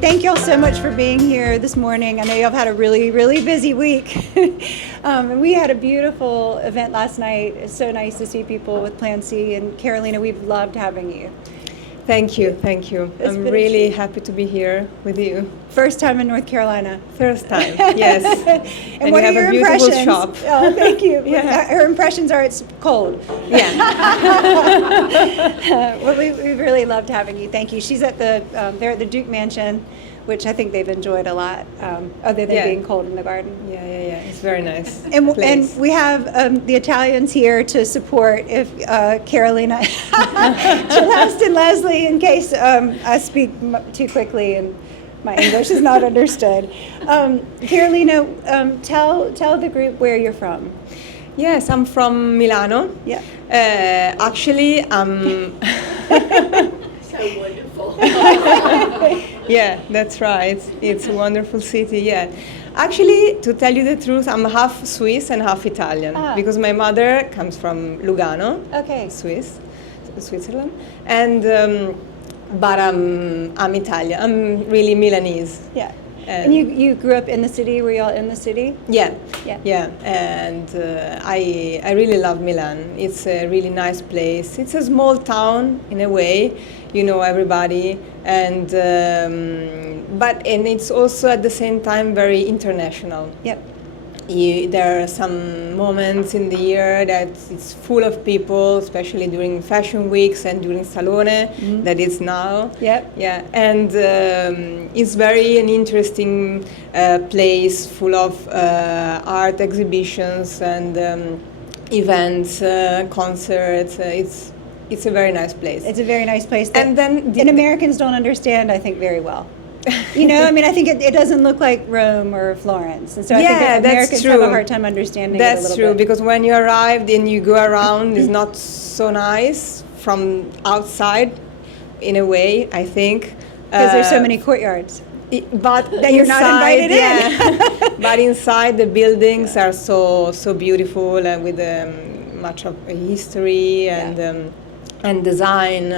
Thank you all so much for being here this morning. I know y'all have had a really, really busy week. And we had a beautiful event last night. It's so nice to see people with Plan C. And Carolina, we've loved having you. Thank you, thank you. I'm really happy to be here with you. First time in North Carolina. First time, yes. And what you are have your a beautiful impressions? shop. Oh, thank you. Yeah. Her impressions are it's cold. Yeah. Well, we really loved having you. Thank you. She's at they're at the Duke Mansion, which I think they've enjoyed a lot, other than being cold in the garden. Yeah. It's very nice. And we have the Italians here to support if Carolina, Celeste and Leslie, in case I speak too quickly and my English is not understood. Carolina, tell the group where you're from. Yes, I'm from Milano. Yeah. Actually, So wonderful. yeah, that's right. It's a wonderful city, yeah. Actually, to tell you the truth, I'm half Swiss and half Italian because my mother comes from Lugano, Switzerland, and but I'm Italian. I'm really Milanese. Yeah. And you grew up in the city? Were you all in the city? Yeah. And I really love Milan. It's a really nice place. It's a small town in a way, you know everybody, and but it's also at the same time very international. Yep. There are some moments in the year that it's full of people, especially during fashion weeks and during Salone, that is now. Yep. Yeah, and it's very an interesting place full of art exhibitions and events, concerts. It's a very nice place. It's a very nice place. And then Americans don't understand, I think, very well. You know, I mean, I think it doesn't look like Rome or Florence, and so I think that Americans have a hard time understanding it a little bit. That's true, because when you arrive and you go around, it's not so nice from outside, in a way, I think. Because there's so many courtyards. But that you're not invited in. But inside the buildings are so beautiful and with much of history and design.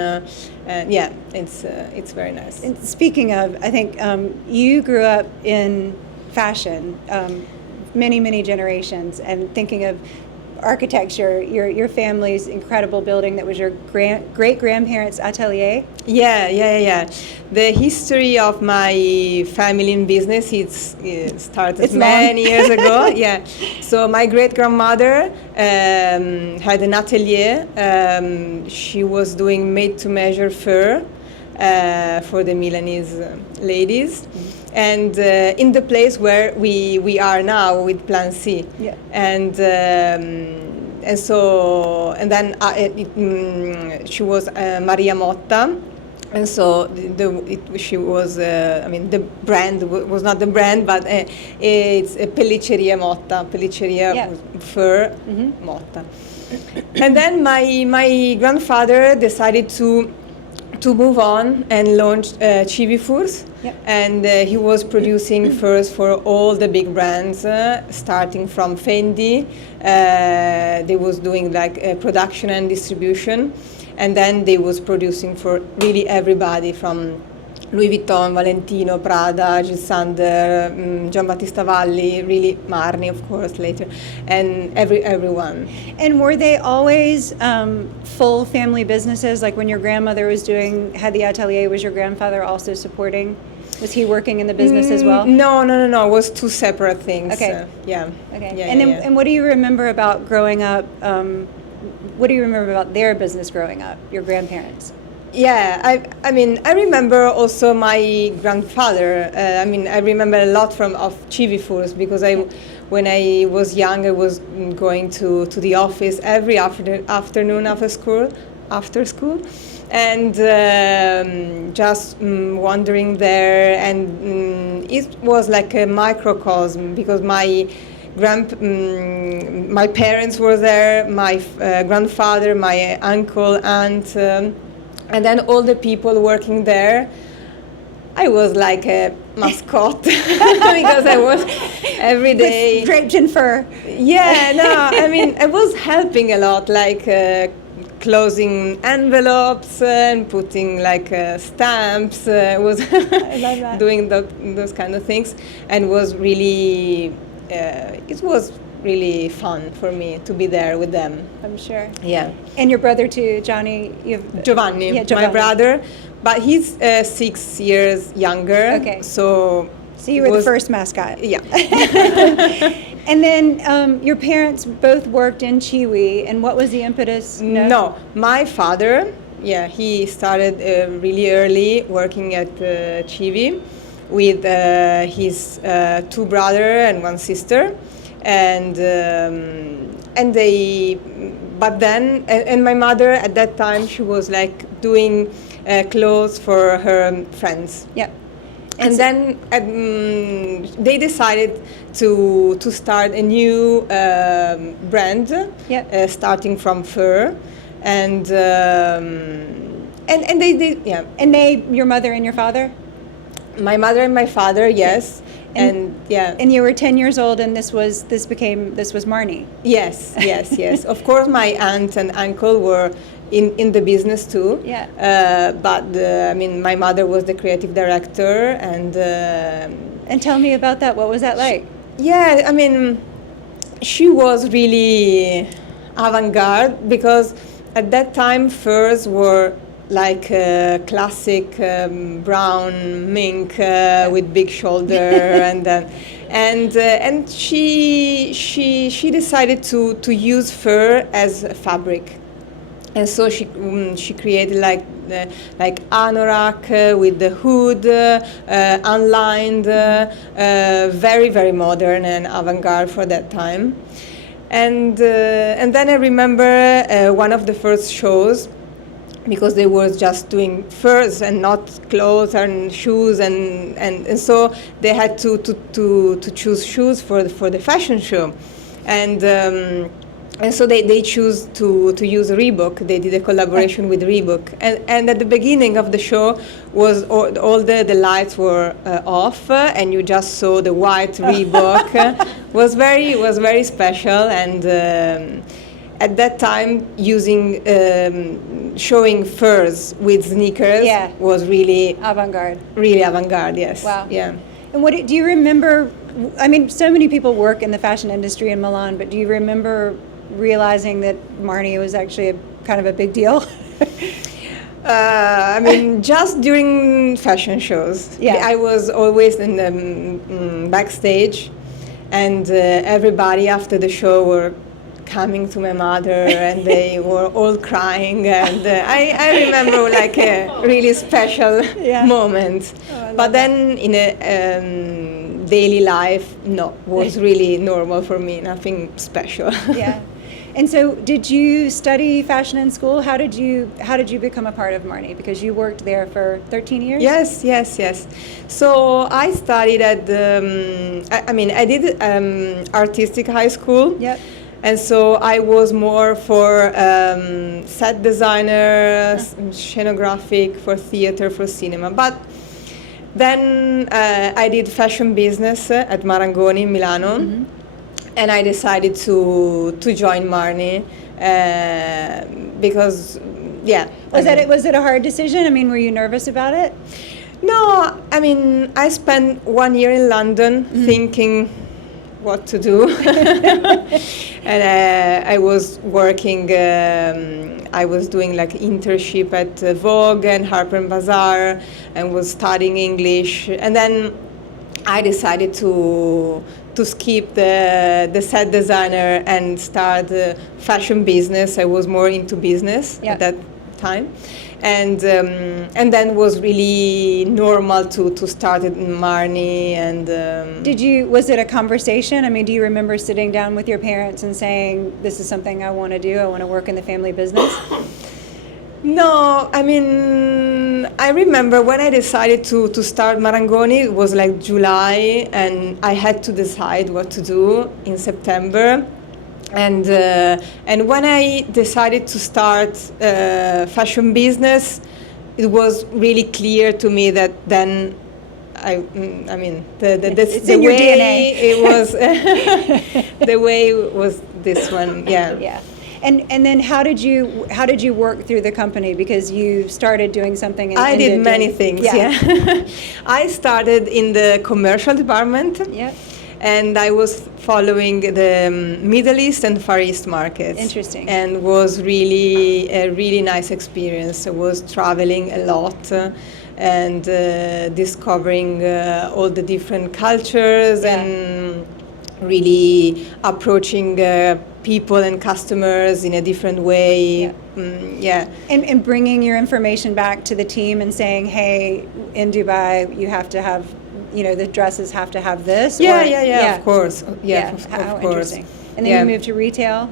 It's very nice. And speaking of, I think you grew up in fashion, many generations, and thinking of architecture, your family's incredible building that was your great-grandparents' atelier. Yeah. The history of my family in business, it started many years ago. Yeah. So my great-grandmother had an atelier. She was doing made-to-measure fur for the Milanese ladies. And in the place where we are now with Plan C, and then she was Maria Motta, and so she was. The brand was not the brand, but it's a Pellicceria Motta, fur Motta. And then my grandfather decided to move on and launched Civifurs. Yep. And he was producing furs for all the big brands, starting from Fendi. They was doing like production and distribution, and then they was producing for really everybody from Louis Vuitton, Valentino, Prada, Gil Sander, Giambattista Valli, really Marni, of course, later, and everyone. And were they always full family businesses? Like when your grandmother had the atelier, was your grandfather also supporting? Was he working in the business as well? No. It was two separate things. Okay. Yeah. Okay. And what do you remember about growing up? What do you remember about their business growing up, your grandparents? Yeah, I remember also my grandfather. I remember a lot of Civifurs because when I was young, I was going to the office every afternoon after school, and just wandering there, and it was like a microcosm because my parents were there, my grandfather, my uncle, aunt. And then all the people working there, I was like a mascot because I was every day draped in fur. Yeah, no, I was helping a lot, like closing envelopes and putting like stamps. Was I love that. doing those kind of things, and was really it was really fun for me to be there with them. I'm sure. Yeah. And your brother too, Johnny. Giovanni, Yeah, my Giovanni. brother, but he's 6 years younger. Okay. So you were the first mascot. Yeah. And then your parents both worked in Chiwi, and what was the impetus? No, my father, he started really early working at Chivi with his 2 brothers and 1 sister, and they. But then, and my mother at that time, she was like doing clothes for her friends. Yeah. And then they decided to start a new brand, Yep. starting from fur, and they did, yeah. And your mother and your father? My mother and my father, yes, and yeah. And you were 10 years old, and this was Marni. Yes. Of course, my aunt and uncle were in the business too. Yeah. But my mother was the creative director, and tell me about that. What was that like? Yeah, she was really avant-garde, because at that time furs were like classic brown mink with big shoulder, and she decided to use fur as a fabric. And so she created like anorak with the hood, unlined, very, very modern and avant-garde for that time. And then I remember one of the first shows, because they were just doing furs and not clothes and shoes, and so they had to choose shoes for the fashion show, and so they choose to use Reebok. They did a collaboration with Reebok, and at the beginning of the show was all the lights were off, and you just saw the white Reebok. was very special, and at that time showing furs with sneakers was really avant-garde. Really avant-garde, yes. Wow. Yeah. And what do you remember? So many people work in the fashion industry in Milan, but do you remember realizing that Marni was actually kind of a big deal? Just during fashion shows. Yeah. I was always in the backstage, and everybody after the show were coming to my mother, and they were all crying, and I remember like a really special moment. But then in a daily life, no, was really normal for me, nothing special. Yeah. And so, did you study fashion in school? How did you become a part of Marni? Because you worked there for 13 years. Yes. So I studied at I did artistic high school. Yep. And so I was more for set designer, scenographic, for theater, for cinema. But then I did fashion business at Marangoni in Milano. Mm-hmm. And I decided to join Marni because, Was it a hard decision? Were you nervous about it? No, I spent 1 year in London thinking what to do. And I was working, I was doing like internship at Vogue and Harper & Bazaar, and was studying English. And then I decided to skip the set designer and start fashion business. I was more into business at that time, and then was really normal to start in Marni. And was it a conversation? Do you remember sitting down with your parents and saying, "This is something I want to do. I want to work in the family business"? No, I remember when I decided to start Marangoni, it was like July, and I had to decide what to do in September. And when I decided to start fashion business, it was really clear to me that then It's in your DNA. It was the way was this one, yeah. Yeah. And then how did you work through the company, because you started doing something and I did ended many doing- things. Yeah. I started in the commercial department. Yep. And I was following the Middle East and Far East markets. Interesting. And was really a really nice experience. I was traveling a lot and discovering all the different cultures and really approaching people and customers in a different way. Yeah. And bringing your information back to the team and saying, hey, in Dubai, you have to have, the dresses have to have this. Of course. How of course. interesting. And then you moved to retail?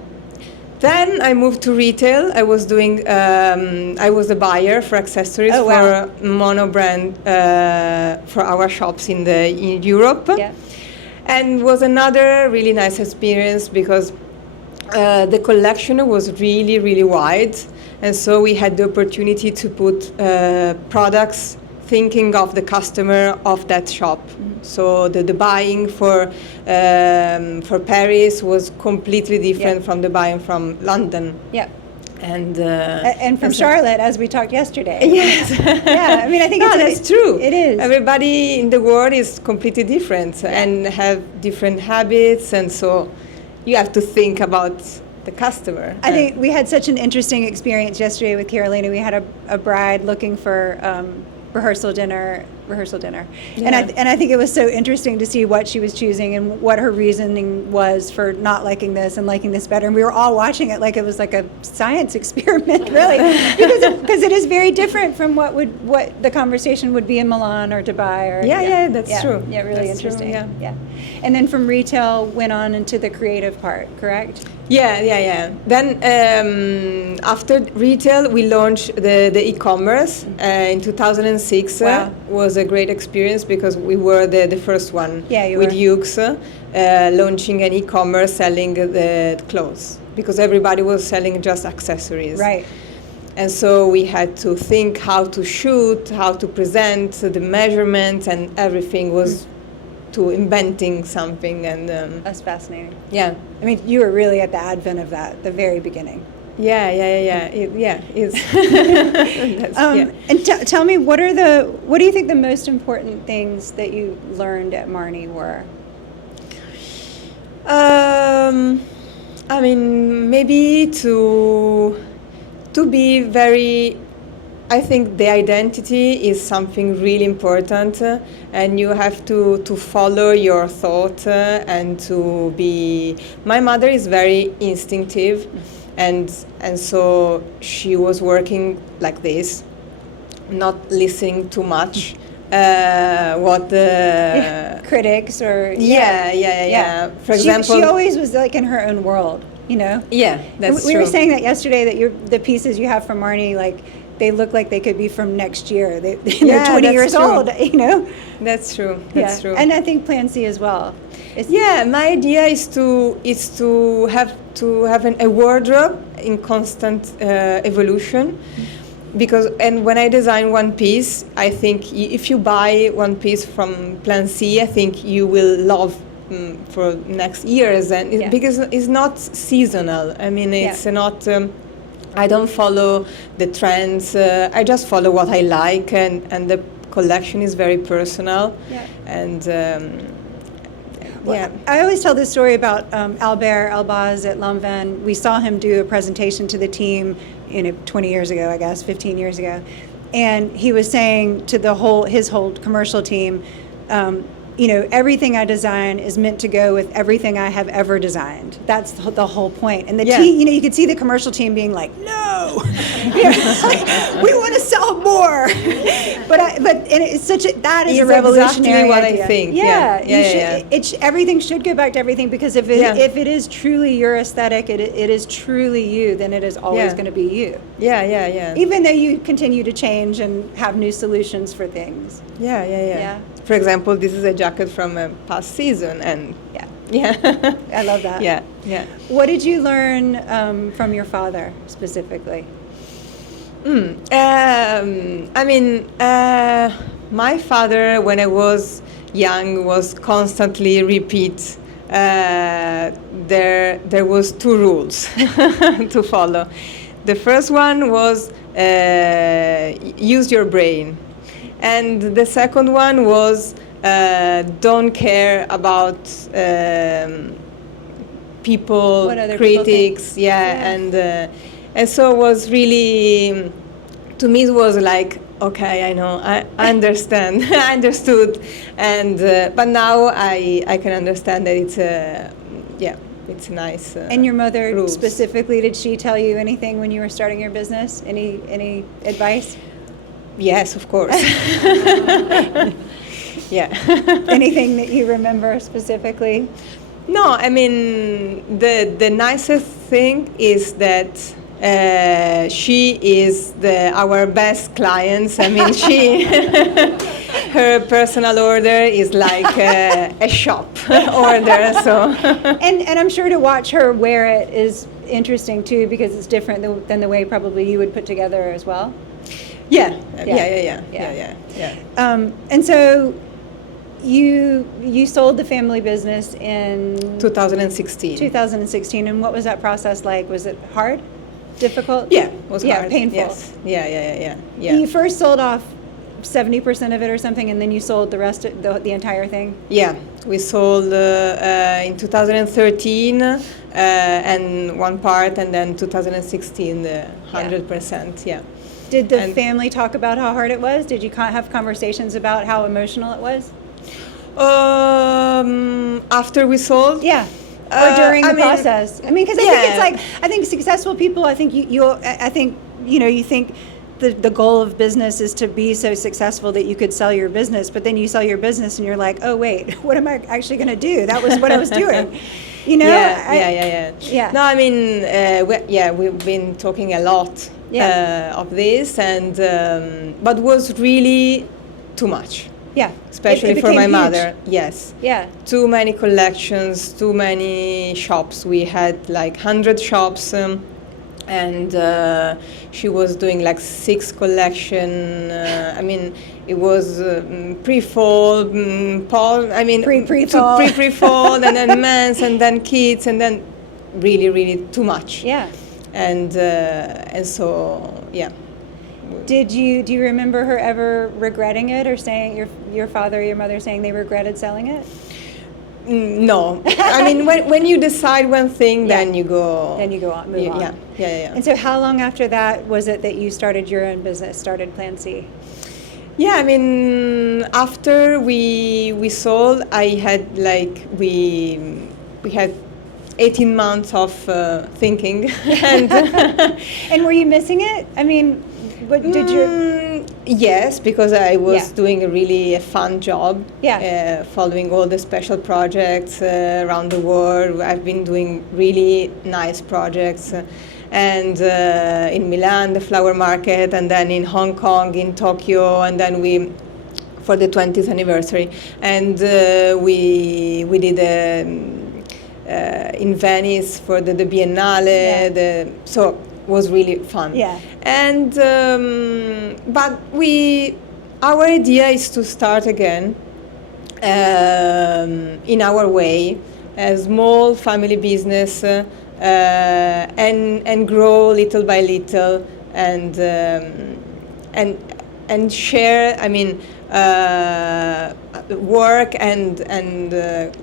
Then I moved to retail. I was doing, I was a buyer for accessories for mono brand for our shops in Europe. Yeah. And was another really nice experience because the collection was really, really wide. And so we had the opportunity to put products thinking of the customer of that shop. Mm-hmm. So the buying for Paris was completely different from the buying from London. Yeah. And from Charlotte, as we talked yesterday. Yes. Yeah, I mean, I think that's true. It is. Everybody in the world is completely different and have different habits, and so you have to think about the customer. I think we had such an interesting experience yesterday with Carolina. We had a bride looking for rehearsal dinner. Yeah. And I think it was so interesting to see what she was choosing and what her reasoning was for not liking this and liking this better. And we were all watching it like it was like a science experiment, really, because it is very different from what the conversation would be in Milan or Dubai or that's true. Yeah, really that's interesting. True, yeah. And then from retail went on into the creative part, correct? Yeah. Then after retail, we launched the e-commerce in 2006. Wow. Was a great experience because we were the first one with Yux launching an e-commerce selling the clothes, because everybody was selling just accessories. Right. And so we had to think how to shoot, how to present, the measurements, and everything was to inventing something. And that's fascinating. Yeah. I mean, you were really at the advent of that, the very beginning. Yeah. It's And tell me, what do you think the most important things that you learned at Marni were? I mean, maybe to be very. I think the identity is something really important, and you have to follow your thought and to be. My mother is very instinctive. And so she was working like this, not listening too much what the critics or For example, she always was like in her own world, Yeah, that's we true. were saying that yesterday, that the pieces you have from Marni, like they look like they could be from next year. They're 20 years old, That's true. That's true. And I think Plan C as well. My idea is to have a wardrobe in constant evolution, because when I design one piece, I think if you buy one piece from Plan C, I think you will love for next years, and because it's not seasonal. I mean, it's not. I don't follow the trends. I just follow what I like, and the collection is very personal. Yeah. And. I always tell this story about Albert Elbaz at Lanvin. We saw him do a presentation to the team, 20 years ago, I guess, 15 years ago, and he was saying to his whole commercial team, everything I design is meant to go with everything I have ever designed. That's the whole point. And the team, you could see the commercial team being like, no, we want to sell more. But it's that is a revolutionary exactly what idea. I think. Everything should go back to everything, because if it is truly your aesthetic, it is truly you, then it is always going to be you. Yeah. Even though you continue to change and have new solutions for things. Yeah. For example, this is a jacket from a past season, and I love that. Yeah. What did you learn from your father specifically? My father, when I was young, was constantly repeat there was two rules to follow. The first one was use your brain, and the second one was don't care about people, What other people critics, think. Yeah. and so it was really, to me it was like, okay, I know, I understand, I understood, and but now I can understand that it's it's nice. And your mother rules. specifically, did she tell you anything when you were starting your business? Any advice? Yes, of course. Yeah. Anything that you remember specifically? No, I mean, the nicest thing is that she is our best clients. I mean, her personal order is like a shop order. So. And I'm sure to watch her wear it is interesting too, because it's different than the way probably you would put together as well. Yeah. And so you sold the family business in 2016. 2016, and what was that process like? Was it hard? Difficult? Yeah, it was hard. Painful. Yes. Yeah. You first sold off 70% of it or something, and then you sold the rest of the entire thing? Yeah, we sold in 2013 and one part, and then 2016 the 100%. Yeah. Did the family talk about how hard it was? Did you have conversations about how emotional it was? After we sold? Yeah. Or during the process? I mean, because I think it's like, I think successful people, I think you think the goal of business is to be so successful that you could sell your business, but then you sell your business and you're like, oh wait, what am I actually going to do? That was what I was doing. You know? Yeah. No, I mean, we've been talking a lot of this, and but was really too much. Yeah. Especially for my huge. mother. Yes. Yeah. Too many collections, too many shops. We had like 100 shops, and she was doing like 6 collection. I mean, it was pre-fall, fall. I mean, pre-fall, pre-fall, and then men's, and then kids, and then really too much. Yeah. And so yeah. Do you remember her ever regretting it, or saying your father or your mother saying they regretted selling it? No. I mean, when you decide one thing, then you go. Then you go on, move on. Yeah. And so, how long after that was it that you started your own business, started Plan C? Yeah, I mean, after we sold, I had like we had 18 months of thinking, and and were you missing it? I mean, what did you? Yes, because I was doing a fun job. Yeah. Following all the special projects around the world. I've been doing really nice projects, and in Milan, the flower market, and then in Hong Kong, in Tokyo, and then we for the 20th anniversary, and we did in Venice for the Biennale. So was really fun. Yeah. And but our idea is to start again in our way, a small family business, and grow little by little, and share. I mean, work and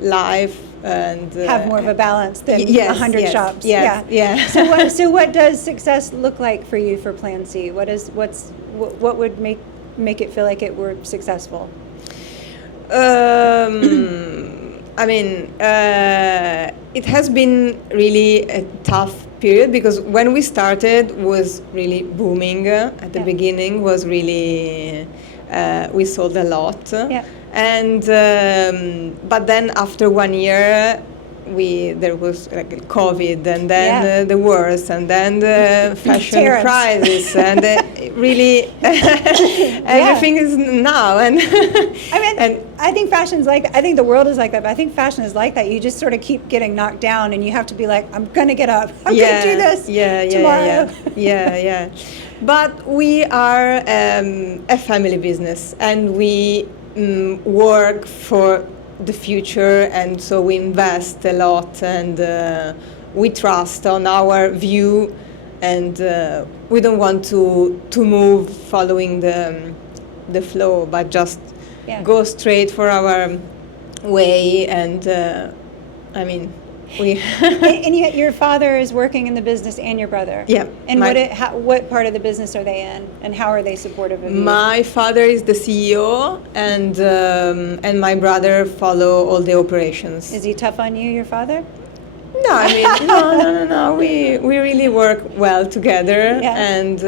life. And have more of a balance than 100 shops. Yeah. So what does success look like for you for Plan C? What would make it feel like it were successful? I mean, it has been really a tough period, because when we started was really booming. At the beginning was really we sold a lot. Yeah. And but then after 1 year, there was like COVID, and then the wars, and then the fashion crisis, and really everything is now. And I mean, I think fashion's like, I think the world is like that, but I think fashion is like that. You just sort of keep getting knocked down, and you have to be like, I'm gonna get up. I'm gonna do this tomorrow. Yeah. But we are a family business, and we work for the future, and so we invest a lot, and we trust on our view, and we don't want to move following the flow, but just go straight for our way. And I mean, we And your father is working in the business, and your brother. Yeah. And what part of the business are they in, and how are they supportive of you? My father is the CEO, and my brother follow all the operations. Is he tough on you, your father? No, I mean, no. We really work well together, and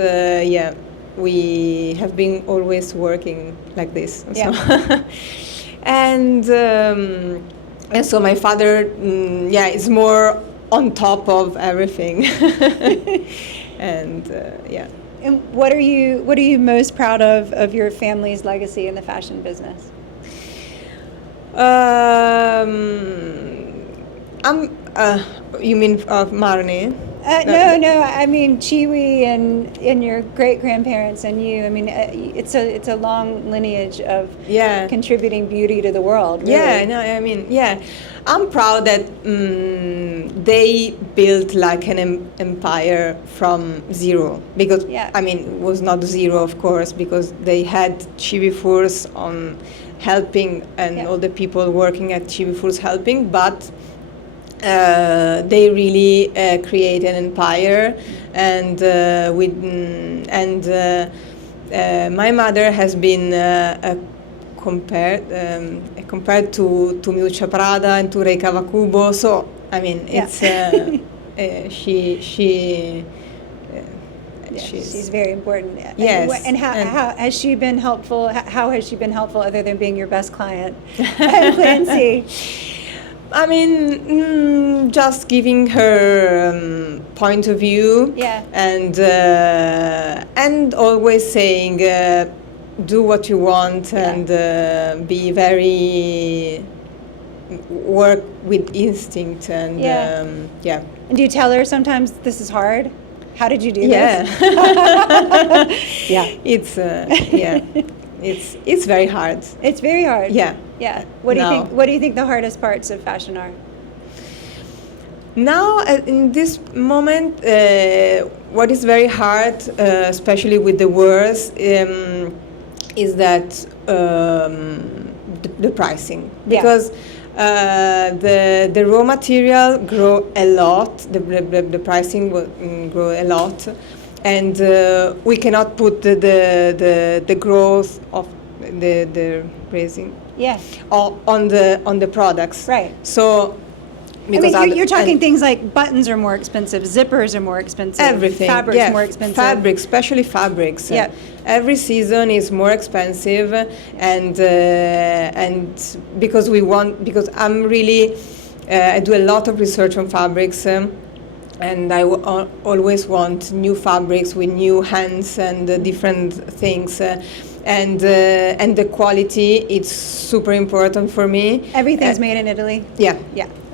we have been always working like this. Yeah. So. And so my father, is more on top of everything, and And what are you most proud of your family's legacy in the fashion business? You mean of Marni? No. I mean Chiwi and your great grandparents and you. I mean, it's a long lineage of contributing beauty to the world. Really. Yeah, no, I mean, I'm proud that they built like an empire from zero, because I mean, it was not zero, of course, because they had Chibi Furs on helping, and all the people working at Chibi Furs helping, but they really create an empire, and my mother has been compared to Miuccia Prada and to Rei Kawakubo. So I mean, it's she's very important. Yes. And how has she been helpful? How has she been helpful other than being your best client at Plan C? I mean, just giving her point of view, and always saying, do what you want, and be very work with instinct, and And do you tell her sometimes this is hard? How did you do this? It's very hard. It's very hard. Yeah. What do you think the hardest parts of fashion are? Now, in this moment, what is very hard, especially with the wars, is that the pricing, because the raw material grow a lot. The pricing will grow a lot, and we cannot put the growth of the raising on the products. Right. So because I mean, you're talking things like buttons are more expensive, zippers are more expensive, everything. Fabrics more expensive. Fabrics, especially fabrics. Yeah. Every season is more expensive, and because I'm really I do a lot of research on fabrics. And I always want new fabrics with new hands and different things, and the quality, it's super important for me. Everything's made in Italy. Yeah,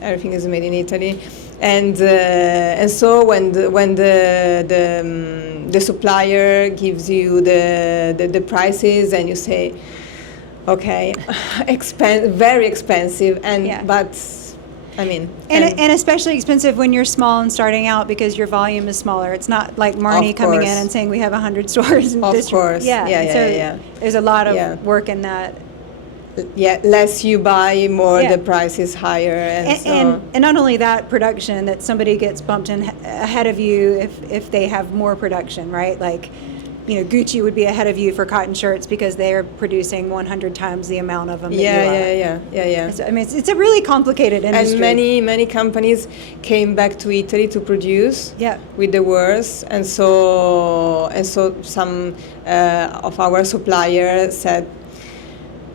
everything is made in Italy, and so when the supplier gives you the prices, and you say, okay, very expensive, but. I mean, and especially expensive when you're small and starting out, because your volume is smaller. It's not like Marni coming in and saying we have 100 stores. And of course, yeah. There's a lot of work in that. Yeah, less you buy, more the price is higher, and not only that, production, that somebody gets bumped in ahead of you if they have more production, right? Like, you know, Gucci would be ahead of you for cotton shirts because they are producing 100 times the amount of them that you are. Yeah. So, I mean, it's a really complicated industry. And many companies came back to Italy to produce with the wars, and so some of our suppliers said,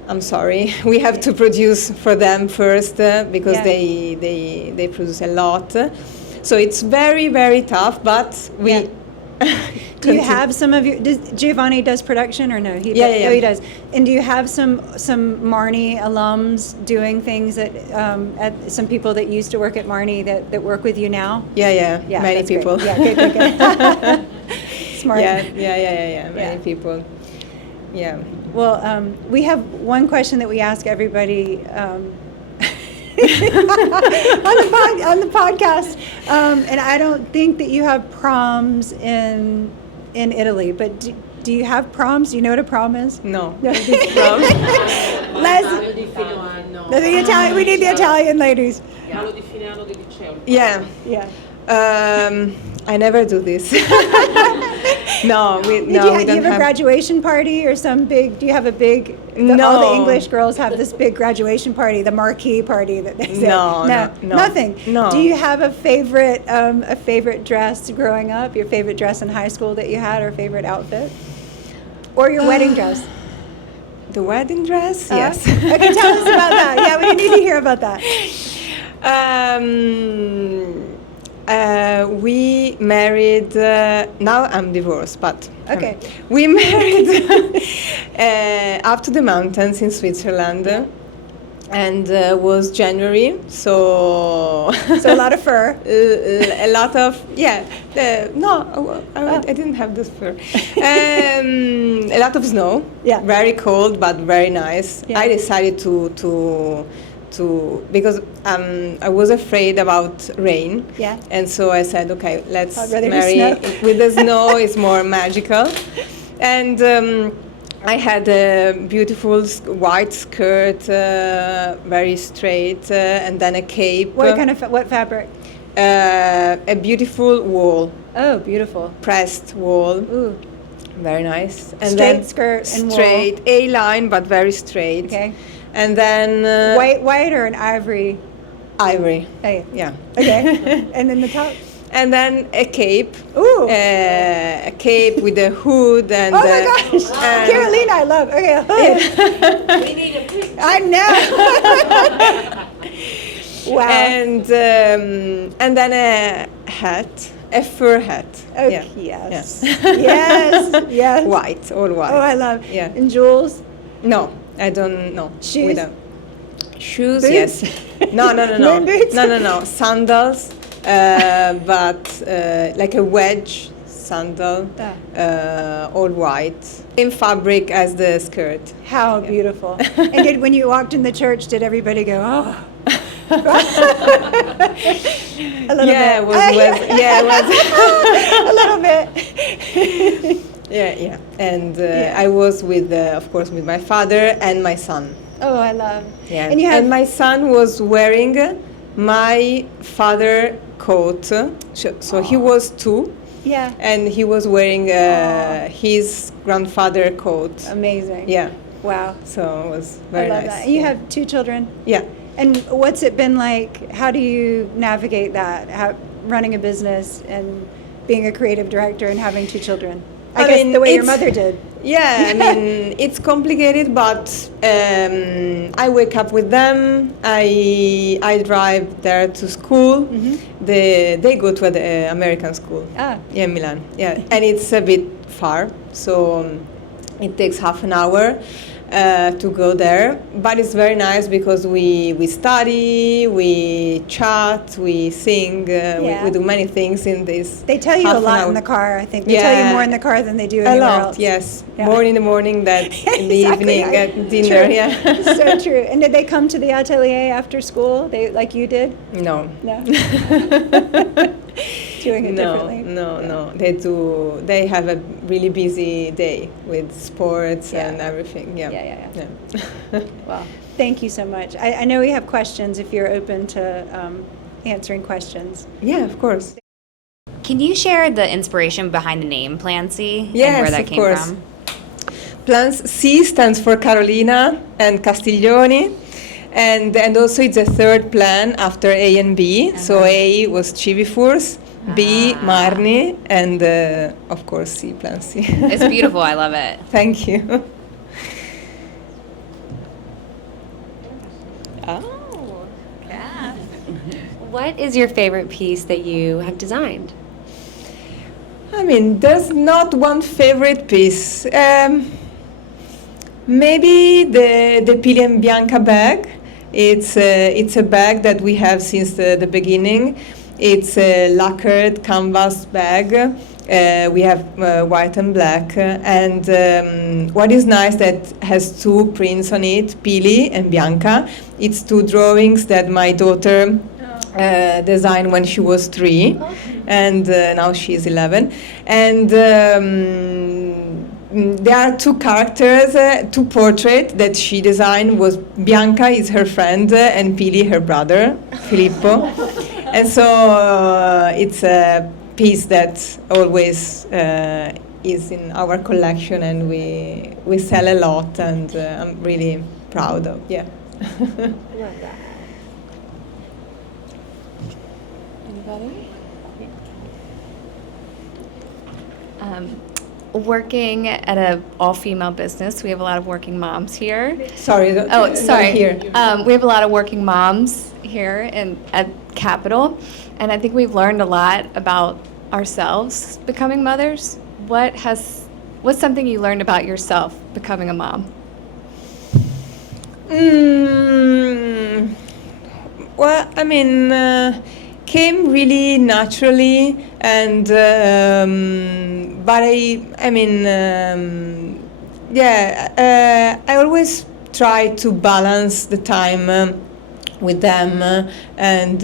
I'm sorry, we have to produce for them first because they produce a lot. So it's very, very tough, but we... Do you have some of your? Giovanni does production or no? He does. And do you have some Marni alums doing things at some people that used to work at Marni that work with you now? Yeah. Many people. Great. Yeah, good. Smart. Yeah. Many people. Yeah. Well, we have one question that we ask everybody on the podcast. And I don't think that you have proms in Italy, but do you have proms? Do you know what a prom is? No. Prom. The Italian. We need the Italian ladies. Yeah. Yeah. I never do this. No, we Do you don't have a have. graduation party or some big? Do you have a big? No. All the English girls have this big graduation party, the marquee party that they say. No, nothing. no. Do you have a favorite dress growing up? Your favorite dress in high school that you had, or favorite outfit, or your wedding dress? The wedding dress? Yes. Okay, tell us about that. Yeah, we need to hear about that. We married, now I'm divorced, but Okay. We married up to the mountains in Switzerland, and was January, so So a lot of fur. a lot of, I didn't have this fur. A lot of snow, Yeah. very cold but very nice. Yeah. I decided to because I was afraid about rain, Yeah. and so I said, okay, let's I'd rather marry snow. with the snow. It's more magical, and I had a beautiful white skirt, very straight, and then a cape. What fabric? A beautiful wool, Oh, beautiful. pressed wool, Ooh. very nice. And Straight then skirt and wool. straight A-line, but very straight. Okay. And then White or an ivory? ivory. Hey. Yeah. Okay. And then the top. And then a cape. Ooh. A cape with a hood and. Oh my gosh. and- Carolina, I love. Okay. a hood. We need a picture. I know. Wow. And then a hat, a fur hat. Okay, Yeah. yes. Yes. Yes. White, all white. Oh, I love. Yeah. And jewels. No, I don't know. Shoes? We don't. Shoes, Boots? yes. No. Moon boots? No. Sandals, but like a wedge sandal, all white, same fabric as the skirt. How beautiful. And when you walked in the church, did everybody go, oh? A little Yeah, bit. it was. A little bit. Yeah. And I was with, of course, with my father and my son. Oh, I love. Yeah. And you have. my son was wearing my father coat, so he was 2. Yeah. And he was wearing his grandfather coat. Amazing. Yeah, Wow. so it was very I love nice. that. And you yeah. have 2 children. Yeah. And what's it been like? How do you navigate that? Running a business and being a creative director and having 2 children? I guess mean, the way your it's- mother did. Yeah, I mean, it's complicated, but I wake up with them. I drive there to school. Mm-hmm. They go to the American school. Ah. Yeah, in Milan. Yeah, and it's a bit far, so it takes half an hour to go there. But it's very nice because we study, we chat, we sing, we do many things in this. They tell you half a an lot hour. in the car, I think. They tell you Yeah. more in the car than they do A anywhere lot, else. yes. Yeah. More in the morning than in the Exactly. evening at dinner. True. Yeah. So true. And did they come to the atelier after school? They like you did? No. No. Doing it differently. No. They do. They have a really busy day with sports Yeah. and everything. Yeah. Yeah. Well, thank you so much. I know we have questions if you're open to answering questions. Yeah, of course. Can you share the inspiration behind the name Plan C and Yes, where that of came course. from? Plans C stands for Carolina and Castiglioni. And also it's a third plan after A and B. So A was Civifurs, B Marni, and of course C, Plan C. It's beautiful. I love it. Thank you. Oh, yeah. What is your favorite piece that you have designed? I mean, there's not one favorite piece. Maybe the Pilian Bianca bag. It's a bag that we have since the beginning. It's a lacquered canvas bag we have white and black, and what is nice that has two prints on it, Pili and Bianca. It's two drawings that my daughter designed when she was 3, and now she's 11. And there are two characters, two portraits that she designed. Was Bianca is her friend and Pili her brother, Filippo. And so it's a piece that always is in our collection, and we sell a lot, and I'm really proud of. Yeah. Love that. Anybody? Working at a all-female business, we have a lot of working moms here. Sorry. Oh, sorry. Here. We have a lot of working moms here at Capitol, and I think we've learned a lot about ourselves becoming mothers. What's something you learned about yourself becoming a mom? Well, I mean, came really naturally, and but I always try to balance the time with them, and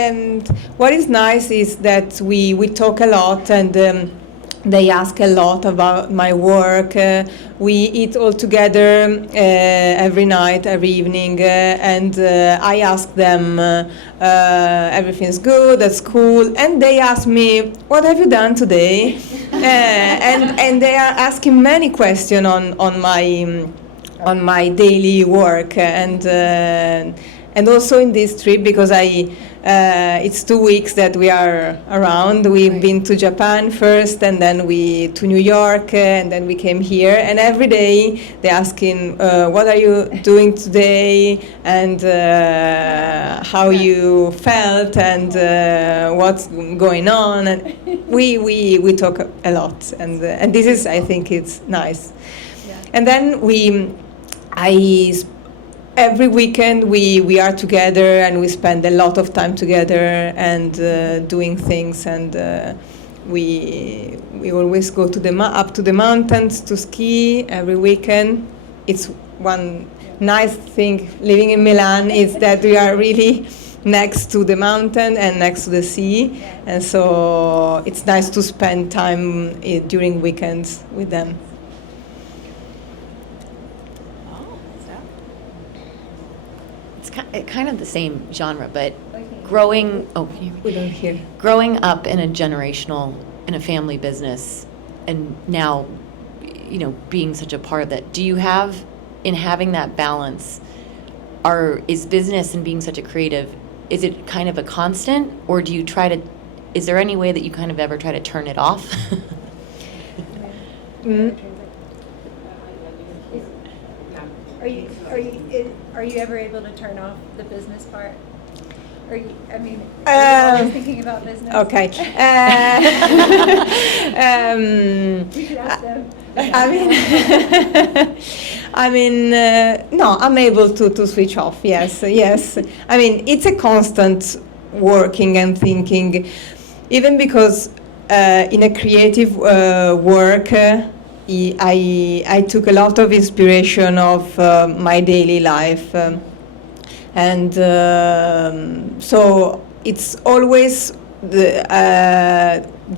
and what is nice is that we talk a lot, and they ask a lot about my work. We eat all together every night, every evening, and I ask them, everything's good at school, and they ask me, what have you done today? And they are asking many questions on my daily work, and also in this trip, because it's 2 weeks that we are around. We've been to Japan first, and then we to New York, and then we came here. And every day they're asking, "What are you doing today?" and how you felt, and what's going on. And we talk a lot, and this is, I think, it's nice. Yeah. And then every weekend we are together, and we spend a lot of time together, and doing things, and we always go to up to the mountains to ski every weekend. It's one nice thing living in Milan is that we are really next to the mountain and next to the sea, and so it's nice to spend time during weekends with them. Kind of the same genre, but growing up in a family business, and now, being such a part of that, do you have, in having that balance, is business and being such a creative, is it kind of a constant, or do you is there any way that you kind of ever try to turn it off? Are you ever able to turn off the business part? Are you always thinking about business? Okay. We should ask them. No, I'm able to switch off. Yes. I mean, it's a constant working and thinking, even because in a creative work. I took a lot of inspiration of my daily life, and so it's always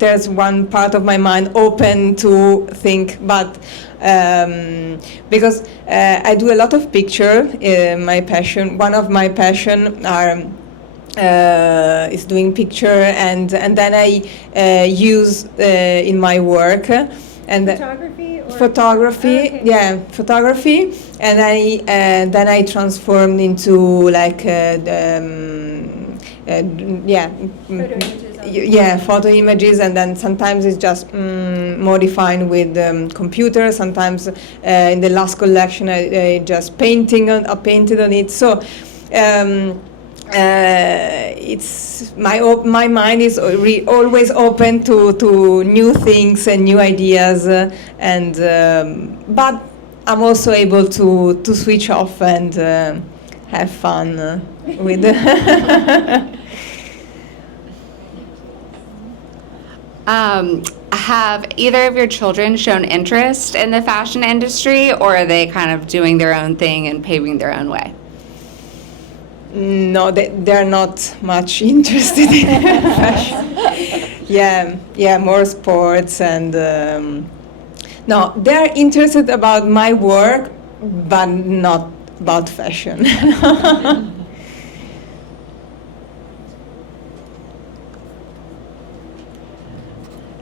there's one part of my mind open to think, but because I do a lot of picture. One of my passion is doing picture, and then I use in my work. And photography, okay. Yeah, photography, and then I transformed into like photo images, and then sometimes it's just modified with computer. Sometimes in the last collection I just painted on it. So. It's my mind is always open to new things and new ideas, and but I'm also able to switch off and have fun with. Have either of your children shown interest in the fashion industry, or are they kind of doing their own thing and paving their own way? No, they're not much interested in fashion. Yeah, more sports and no, they're interested about my work, but not about fashion.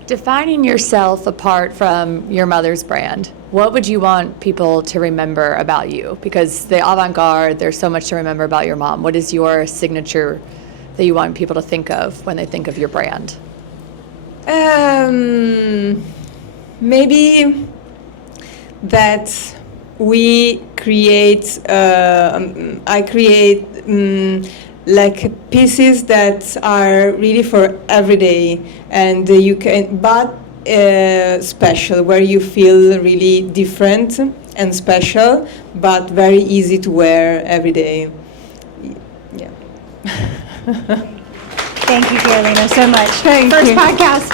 Defining yourself apart from your mother's brand, what would you want people to remember about you? Because the avant-garde, there's so much to remember about your mom. What is your signature that you want people to think of when they think of your brand? Maybe that we create, I create like pieces that are really for every day, and you can, but special, where you feel really different and special, but very easy to wear every day. Yeah. Thank you, Carolina, so much. Thank First you. podcast.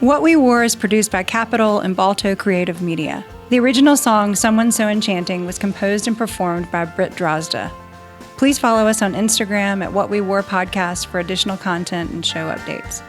What We Wore is produced by Capital and Balto Creative Media. The original song, Someone So Enchanting, was composed and performed by Britt Drozda. Please follow us on Instagram at What We Wore Podcast for additional content and show updates.